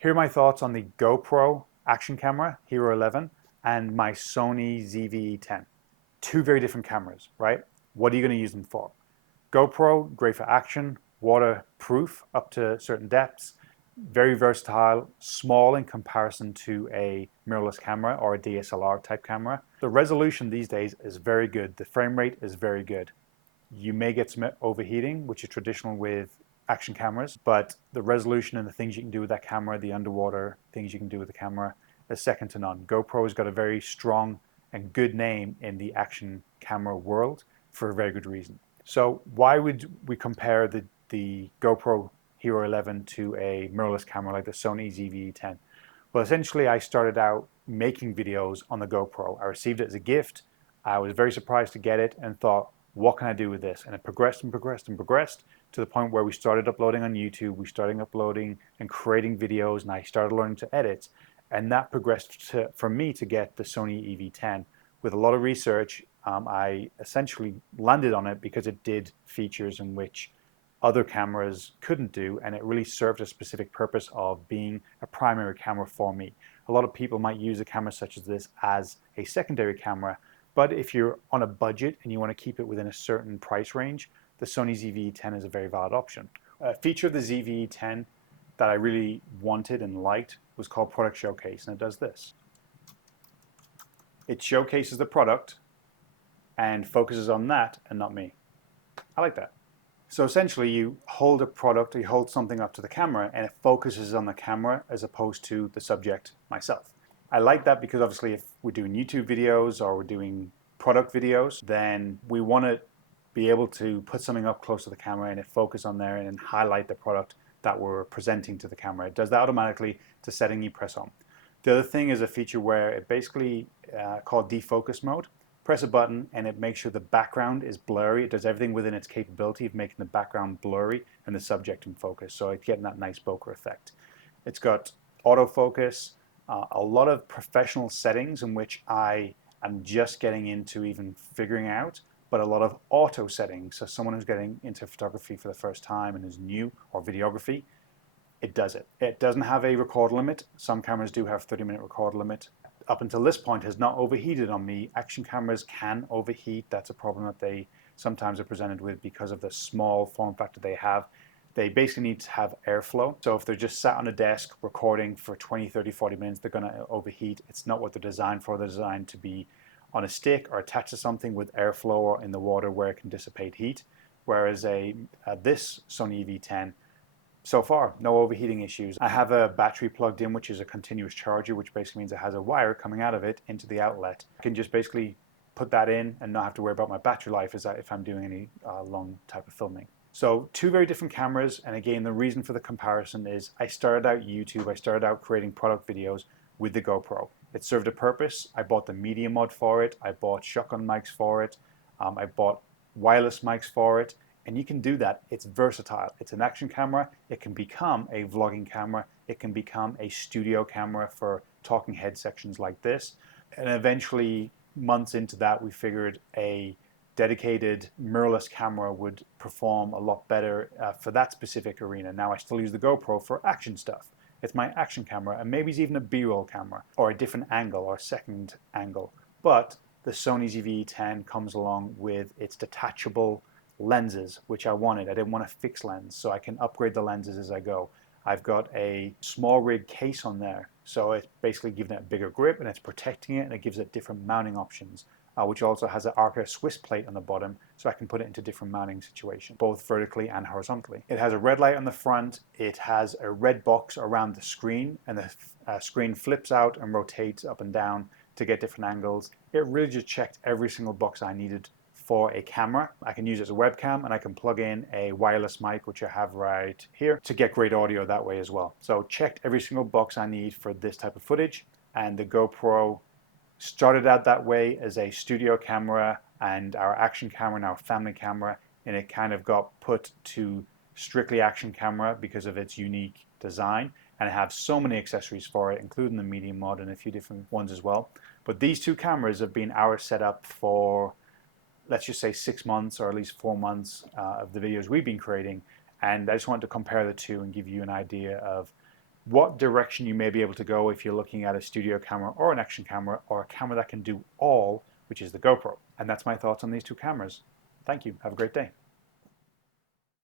Here are my thoughts on the GoPro action camera, Hero 11, and my Sony ZVE-10. Two very different cameras, right? What are you going to use them for? GoPro, great for action, waterproof up to certain depths, very versatile, small in comparison to a mirrorless camera or a DSLR type camera. The resolution these days is very good. The frame rate is very good. You may get some overheating, which is traditional with action cameras, but the resolution and the things you can do with that camera, the underwater things you can do with the camera, is second to none. GoPro has got a very strong and good name in the action camera world for a very good reason. So why would we compare the GoPro Hero 11 to a mirrorless camera like the Sony ZVE-10? Well, essentially I started out making videos on the GoPro. I received it as a gift. I was very surprised to get it and thought, what can I do with this? And it progressed and progressed and progressed to the point where we started uploading on YouTube, we started uploading and creating videos, and I started learning to edit. And that progressed for me to get the Sony EV10. With a lot of research, I essentially landed on it because it did features in which other cameras couldn't do, and it really served a specific purpose of being a primary camera for me. A lot of people might use a camera such as this as a secondary camera, but if you're on a budget and you want to keep it within a certain price range, the Sony ZVE-10 is a very valid option. A feature of the ZVE-10 that I really wanted and liked was called Product Showcase, and it does this. It showcases the product and focuses on that and not me. I like that. So essentially you hold a product, or you hold something up to the camera and it focuses on the camera as opposed to the subject, myself. I like that because obviously if we're doing YouTube videos or we're doing product videos, then we want to be able to put something up close to the camera and it focus on there and highlight the product that we're presenting to the camera. It does that automatically. It's a setting you press on. The other thing is a feature where it basically called defocus mode. Press a button and it makes sure the background is blurry. It does everything within its capability of making the background blurry and the subject in focus. So it's getting that nice bokeh effect. It's got autofocus, a lot of professional settings in which I am just getting into even figuring out, but a lot of auto settings. So someone who's getting into photography for the first time and is new, or videography, it does it. It doesn't have a record limit. Some cameras do have 30-minute record limit. Up until this point has not overheated on me. Action cameras can overheat. That's a problem that they sometimes are presented with because of the small form factor they have. They basically need to have airflow. So if they're just sat on a desk recording for 20, 30, 40 minutes, they're going to overheat. It's not what they're designed for. They're designed to be on a stick or attached to something with airflow or in the water where it can dissipate heat. Whereas this Sony EV10, so far, no overheating issues. I have a battery plugged in, which is a continuous charger, which basically means it has a wire coming out of it into the outlet. I can just basically put that in and not have to worry about my battery life if I'm doing any long type of filming. So two very different cameras, and again, the reason for the comparison is I started out YouTube, I started out creating product videos with the GoPro. It served a purpose. I bought the media mod for it, I bought shotgun mics for it, I bought wireless mics for it, and you can do that. It's versatile. It's an action camera. It can become a vlogging camera. It can become a studio camera for talking head sections like this. And eventually, months into that, we figured a dedicated mirrorless camera would perform a lot better for that specific arena. Now I still use the GoPro for action stuff. It's my action camera, and maybe it's even a B-roll camera or a different angle or a second angle. But the Sony ZVE-10 comes along with its detachable lenses, which I wanted. I didn't want a fixed lens, so I can upgrade the lenses as I go. I've got a small rig case on there, so it's basically giving it a bigger grip and it's protecting it, and it gives it different mounting options, which also has an Arca Swiss plate on the bottom, so I can put it into different mounting situations, both vertically and horizontally. It has a red light on the front. It has a red box around the screen, and the screen flips out and rotates up and down to get different angles. It really just checked every single box I needed for a camera. I can use it as a webcam, and I can plug in a wireless mic, which I have right here, to get great audio that way as well. So checked every single box I need for this type of footage, and the GoPro started out that way as a studio camera and our action camera and our family camera, and it kind of got put to strictly action camera because of its unique design, and I have so many accessories for it, including the media mod and a few different ones as well. But these two cameras have been our setup for, let's just say, 6 months or at least 4 months of the videos we've been creating, and I just wanted to compare the two and give you an idea of what direction you may be able to go if you're looking at a studio camera or an action camera or a camera that can do all, which is the GoPro. And that's my thoughts on these two cameras. Thank you. Have a great day.